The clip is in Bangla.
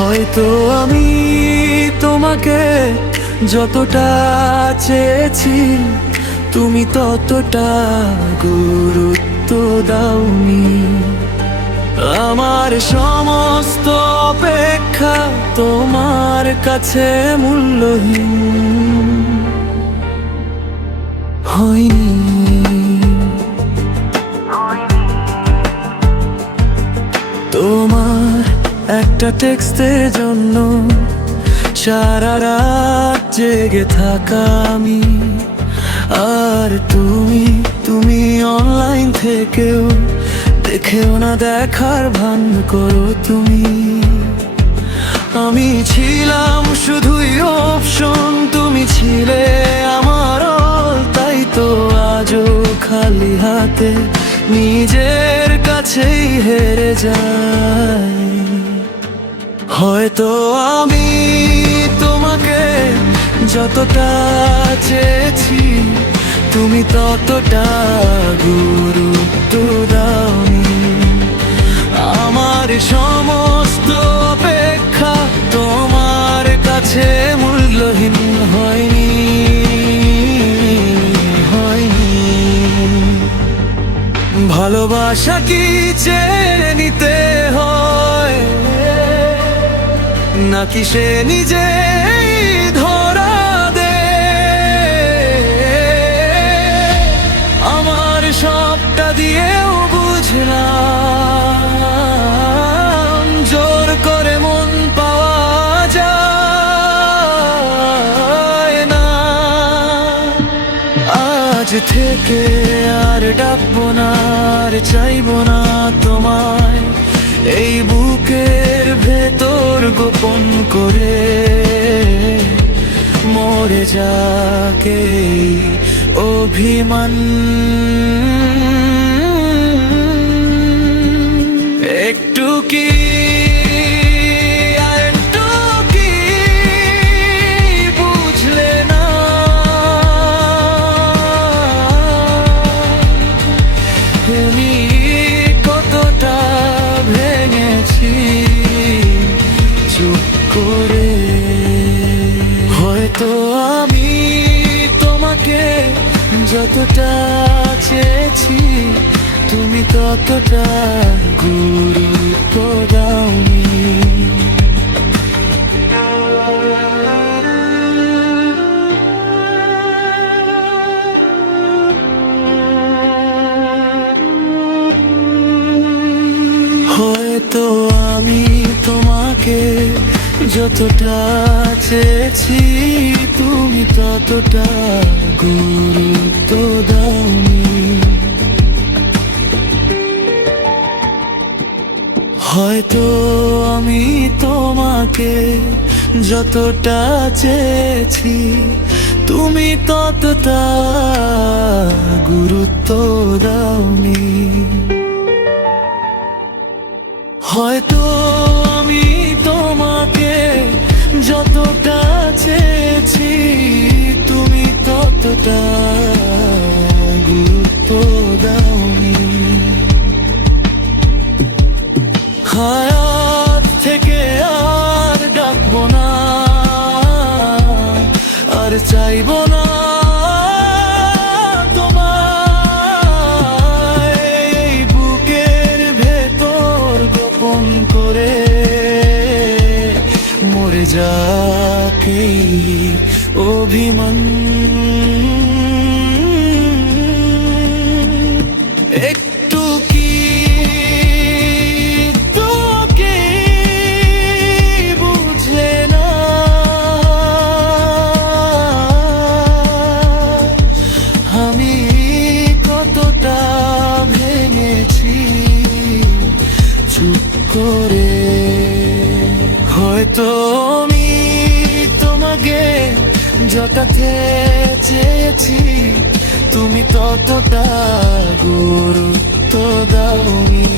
হয়তো আমি তোমাকে যতটা চেয়েছি তুমি ততটা গুরুত্ব দাওনি। আমার সমস্ত অপেক্ষা তোমার কাছে মূল্যহীন হয়নি। তোমার একটা টেক্সটের জন্য সারা রাত জেগে থাকা আমি, আর তুমি অনলাইন থেকেও দেখেও না দেখার ভান করো তুমি। আমি ছিলাম শুধুই অপশন, তুমি ছিলে আমার all, তাই তো আজও খালি হাতে নিজের কাছেই হেরে যাই। হয়তো আমি তোমাকে যতটা চেয়েছি তুমি ততটা গুরুত্ব দাওনি। আমার সমস্ত অপেক্ষা তোমার কাছে মূল্যহীন হয়নি। ভালোবাসা কি চেয়ে নিতে হয়, নাকি সে নিজে ধরা দে? আমার সবটা দিয়েও বুঝলাম জোর করে মন পাওয়া যায় না। আজ থেকে আর ডাকবো না, আর চাইবো না তোমায় এই বুকের ভেতর গোপন করে। মরে যাকে অভিমান একটু কি বুঝলে না? আমি কতটা ভেঙেছি চুপ করে। হয়তো আমি তোমাকে যতটা চেয়েছি তুমি ততটা গুরুত্ব দাওনি। হয়তো আমি তোমাকে যতটা চেয়েছি তুমি ততটা গুরুত্ব দাওনি। হয়তো আমি তোমাকে যতটা চেয়েছি তুমি ততটা গুরুত্ব দাওনি। হয়তো আমি তোমাকে যতটা চেয়েছি তুমি ততটা গুরুত্ব দাওনি। হায়াত থেকে আর ডাকবো না, আর চাইবো না তোমায় এই বুকের ভেতর গোপন করে। মরে যাকেই অভিমান একটু কি তোকে বুঝলে না? আমি কতটা ভেঙেছি চুপ করে। হয়তো আমি তোমাকে যতটা চেয়েছি তুমি ততটা গুরুত্ব দাওনি।